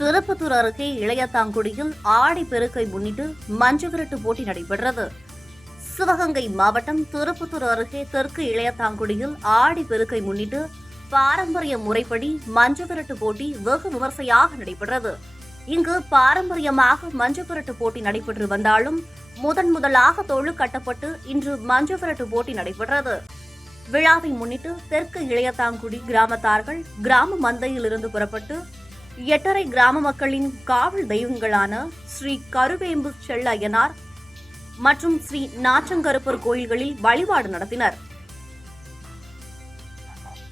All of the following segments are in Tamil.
திருப்பத்தூர் அருகே இளையத்தாங்குடியில் ஆடி பெருக்கை முன்னிட்டு மஞ்சுவிரட்டு போட்டி நடைபெற்றது. சிவகங்கை மாவட்டம் திருப்பத்தூர் அருகே தெற்கு இளையத்தாங்குடியில் ஆடி பெருக்கை முன்னிட்டு பாரம்பரிய முறைப்படி மஞ்சுவிரட்டு போட்டி வெகு விமர்சையாக நடைபெற்றது. இங்கு பாரம்பரியமாக மஞ்சுவிரட்டு போட்டி நடைபெற்று வந்தாலும் முதலாக தொழு கட்டப்பட்டு இன்று மஞ்சுவிரட்டு போட்டி நடைபெற்றது. விழாவை முன்னிட்டு தெற்கு இளையத்தாங்குடி கிராமத்தார்கள் கிராம மந்தையிலிருந்து புறப்பட்டு 8.5 கிராம மக்களின் காவல் தெய்வங்களான ஸ்ரீ கருவேம்பு செல்ல ஐயனார் மற்றும் ஸ்ரீ நாச்சங்கருப்பர் கோயில்களில் வழிபாடு நடத்தினர்.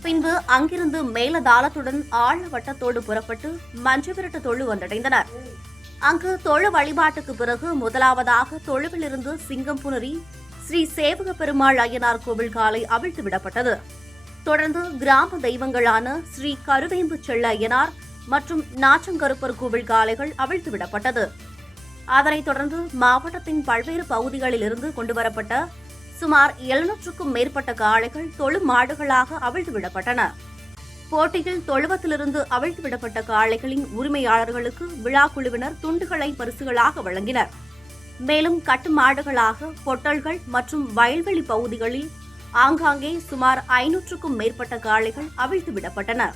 பின்பு அங்கிருந்து மேலதாளத்துடன் ஆழ வட்டத்தோடு புறப்பட்டு மஞ்சுவிரட்டு தொழு வந்தடைந்தனர். அங்கு தொழு வழிபாட்டுக்கு பிறகு முதலாவதாக தொழுவிலிருந்து சிங்கம்புணரி ஸ்ரீ சேவக பெருமாள் ஐயனார் கோவில் காலை அவிழ்த்து விடப்பட்டது. தொடர்ந்து கிராம தெய்வங்களான ஸ்ரீ கருவேம்பு செல்ல ஐயனார் மற்றும் நாச்சங்கருப்பர் கோவில் காளைகள் அவிழ்த்து விடப்பட்டது. அதனைத் தொடர்ந்து மாவட்டத்தின் பல்வேறு பகுதிகளிலிருந்து கொண்டுவரப்பட்ட சுமார் 700க்கும் மேற்பட்ட காளைகள் தொழு மாடுகளாக அவிழ்த்து விடப்பட்டன. போட்டியில் தொழுவத்திலிருந்து அவிழ்த்து விடப்பட்ட காளைகளின் உரிமையாளர்களுக்கு விழா குழுவினர் துண்டுகளை பரிசுகளாக வழங்கினர். மேலும் கட்டுமாடுகளாக பொட்டல்கள் மற்றும் வயல்வெளி பகுதிகளில் ஆங்காங்கே சுமார் 500க்கும் மேற்பட்ட காளைகள் அவிழ்த்து விடப்பட்டன.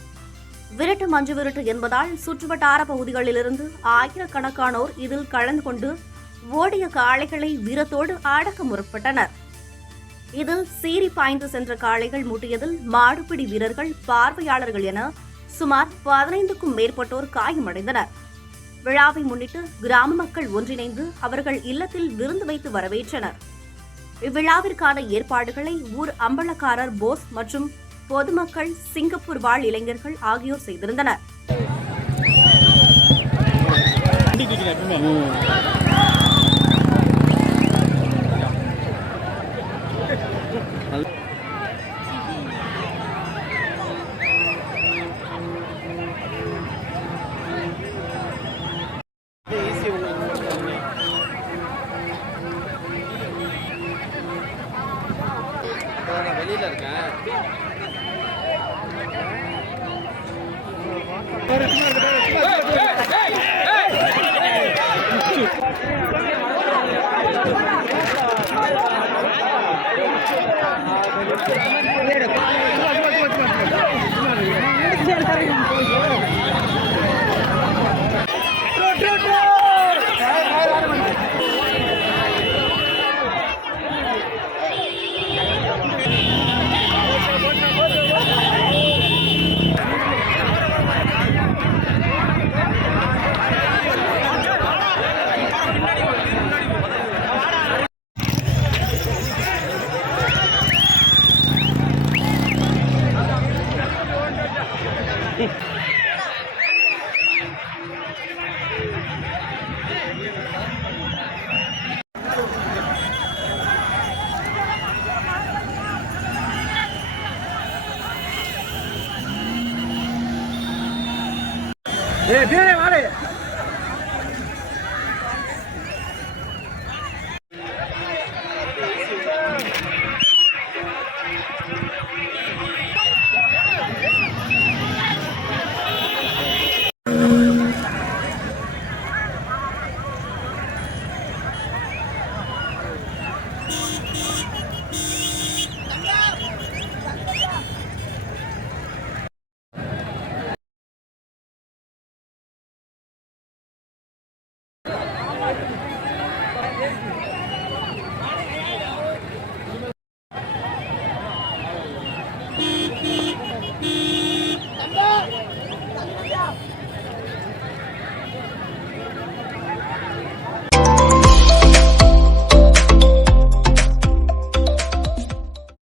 விரட்டு மஞ்சு விரட்டு என்பதால் சுற்றுவட்டார பகுதிகளிலிருந்து ஆயிரக்கணக்கானோர் இதில் கலந்து கொண்டு ஓடிய காளைகளை வீரத்தோடு அடக்க முற்பட்டனர். இதில் சீறி பாய்ந்து சென்ற காளைகள் முட்டியதில் மாடுபிடி வீரர்கள், பார்வையாளர்கள் என சுமார் 15க்கும் மேற்பட்டோர் காயமடைந்தனர். விழாவை முன்னிட்டு கிராம மக்கள் ஒன்றிணைந்து அவர்கள் இல்லத்தில் விருந்து வைத்து வரவேற்றனர். இவ்விழாவிற்கான ஏற்பாடுகளை ஊர் அம்பலக்காரர் போஸ் மற்றும் பொதுமக்கள், சிங்கப்பூர் வாழ் இளைஞர்கள் ஆகியோர் செய்திருந்தனர். வெளியில இருக்கேன். பேரே வாடே